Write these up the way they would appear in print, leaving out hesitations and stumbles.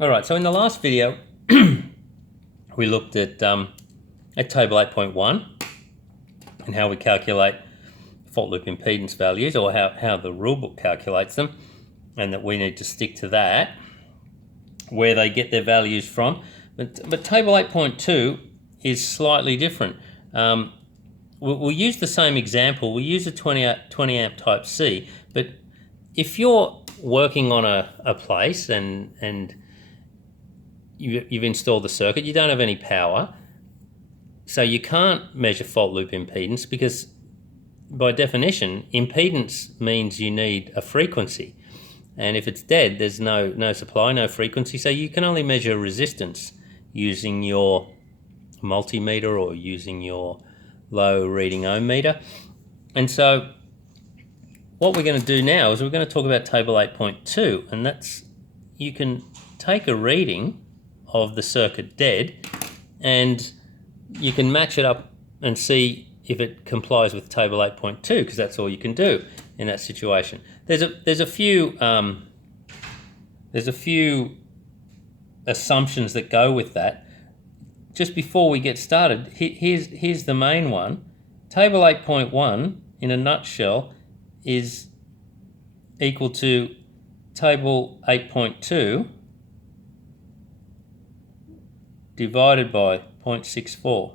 All right, so in the last video, we looked at table 8.1 and how we calculate fault loop impedance values, or how the rulebook calculates them, and that we need to stick to that, where they get their values from. But table 8.2 is slightly different. We'll use the same example. We'll use a 20 amp type C, but if you're working on a place and you've installed the circuit, you don't have any power, so you can't measure fault loop impedance, because by definition, impedance means you need a frequency. And if it's dead, there's no supply, no frequency, so you can only measure resistance using your multimeter or using your low reading ohm meter. And so what we're going to do now is we're going to talk about table 8.2, and that's, you can take a reading of the circuit dead and you can match it up and see if it complies with table 8.2, because that's all you can do in that situation. There's a few assumptions that go with that. Just before we get started, here's the main one. Table 8.1 in a nutshell is equal to table 8.2 divided by 0.64.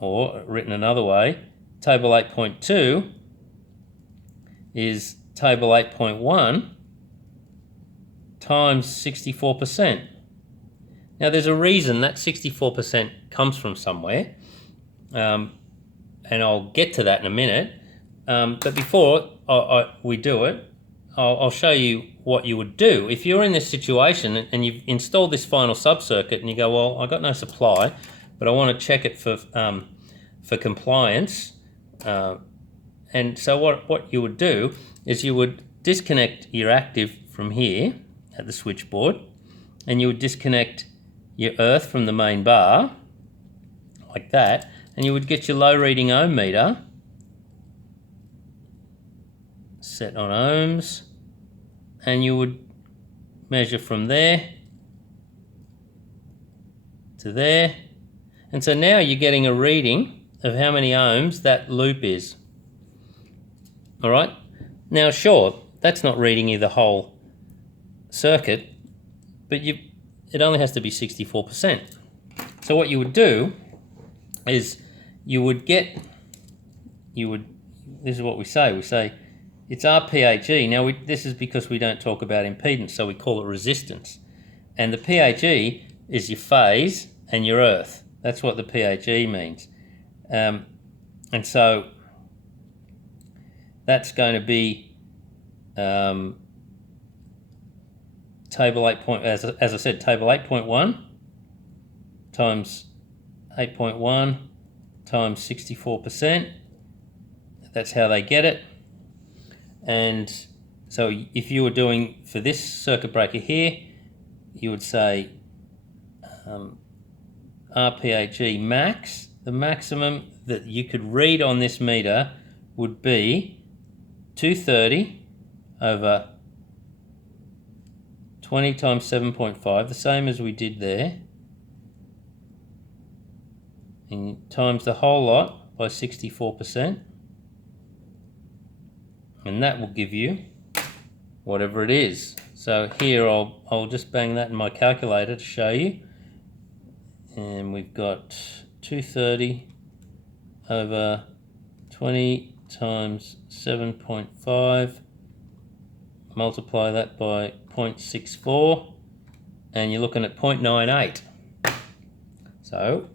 Or, written another way, table 8.2 is table 8.1 times 64%. Now there's a reason that 64% comes from somewhere, and I'll get to that in a minute. But before we do it, I'll show you what you would do. If you're in this situation and you've installed this final sub-circuit and you go, well, I've got no supply, but I want to check it for compliance. And so what you would do is you would disconnect your active from here at the switchboard, and you would disconnect your earth from the main bar, like that, and you would get your low reading ohm meter set on ohms, and you would measure from there to there. And so now you're getting a reading of how many ohms that loop is. All right? Now, sure, that's not reading you the whole circuit, but it only has to be 64%. So what you would do is this is what we say it's RPHE. Now, this is because we don't talk about impedance, so we call it resistance. And the PHE is your phase and your earth. That's what the PHE means. And so that's going to be table 8. As I said, table 8.1 times 8.1 times 64%. That's how they get it. And so if you were doing for this circuit breaker here, you would say RPHE max, the maximum that you could read on this meter would be 230 over 20 times 7.5, the same as we did there, and times the whole lot by 64%, and that will give you whatever it is. So here I'll just bang that in my calculator to show you, and we've got 230 over 20 times 7.5, multiply that by 0.64, and you're looking at 0.98. So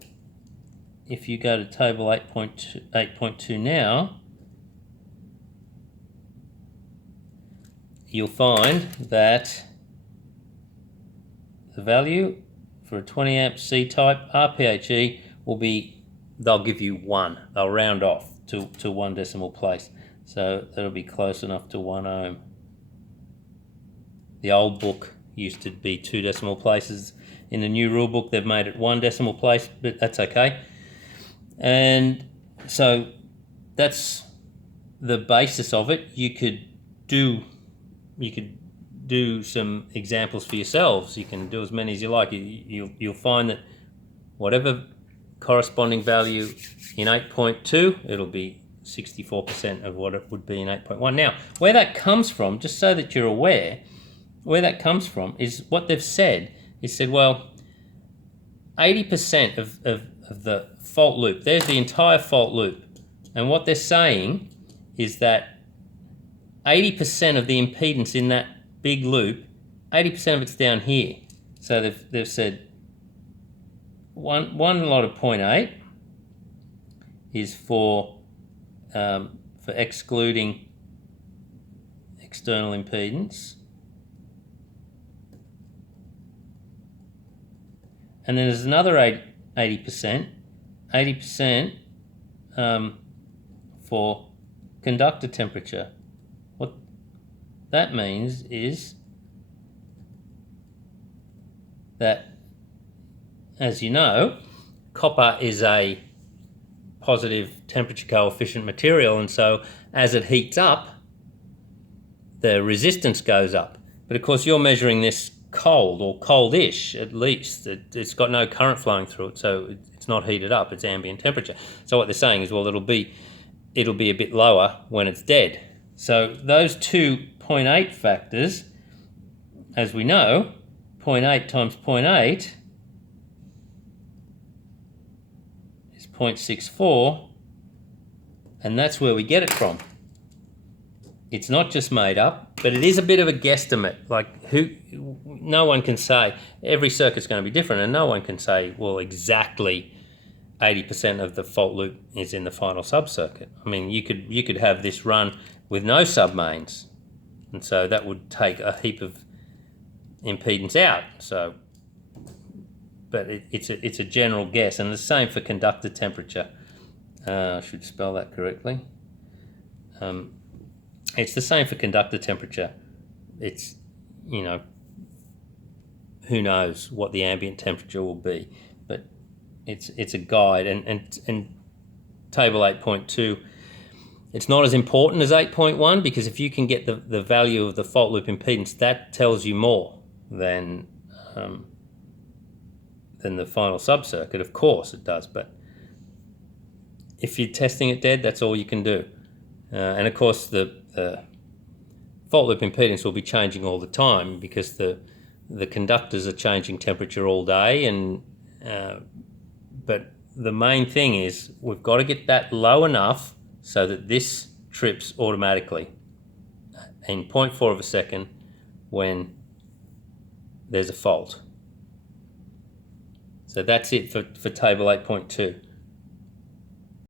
if you go to table 8.2 now, you'll find that the value for a 20 amp C-type RPHE will be, they'll give you 1. They'll round off to 1 decimal place. So that'll be close enough to 1 ohm. The old book used to be 2 decimal places. In the new rule book, they've made it 1 decimal place, but that's okay. And so that's the basis of it. You could do some examples for yourselves. You can do as many as you like. You'll find that whatever corresponding value in 8.2, it'll be 64% of what it would be in 8.1. Now, where that comes from, just so that you're aware, where that comes from is what they've said. Is said, well, 80% of the fault loop, there's the entire fault loop. And what they're saying is that 80% of the impedance in that big loop, 80% of it's down here. So they've said one lot of 0.8 is for excluding external impedance. And then there's another 80% for conductor temperature. What that means is that, as you know, copper is a positive temperature coefficient material, and so as it heats up, the resistance goes up. But of course you're measuring this cold or coldish, at least. It's got no current flowing through it, so it's not heated up, it's ambient temperature. So what they're saying is, well, it'll be a bit lower when it's dead. So those two 0.8 factors, as we know, 0.8 times 0.8 is 0.64, and that's where we get it from. It's not just made up, but it is a bit of a guesstimate. Like, no one can say, every circuit's going to be different, and no one can say, well, exactly 80% of the fault loop is in the final sub-circuit. I mean, you could have this run with no submains, and so that would take a heap of impedance out. So, but it's a general guess, and the same for conductor temperature. I should spell that correctly. It's the same for conductor temperature. It's, who knows what the ambient temperature will be, but it's a guide. And table 8.2, it's not as important as 8.1, because if you can get the value of the fault loop impedance, that tells you more than the final sub-circuit. Of course it does, but if you're testing it dead, that's all you can do. And of course the fault loop impedance will be changing all the time, because the conductors are changing temperature all day, and but the main thing is we've got to get that low enough so that this trips automatically in 0.4 of a second when there's a fault. So that's it for table 8.2.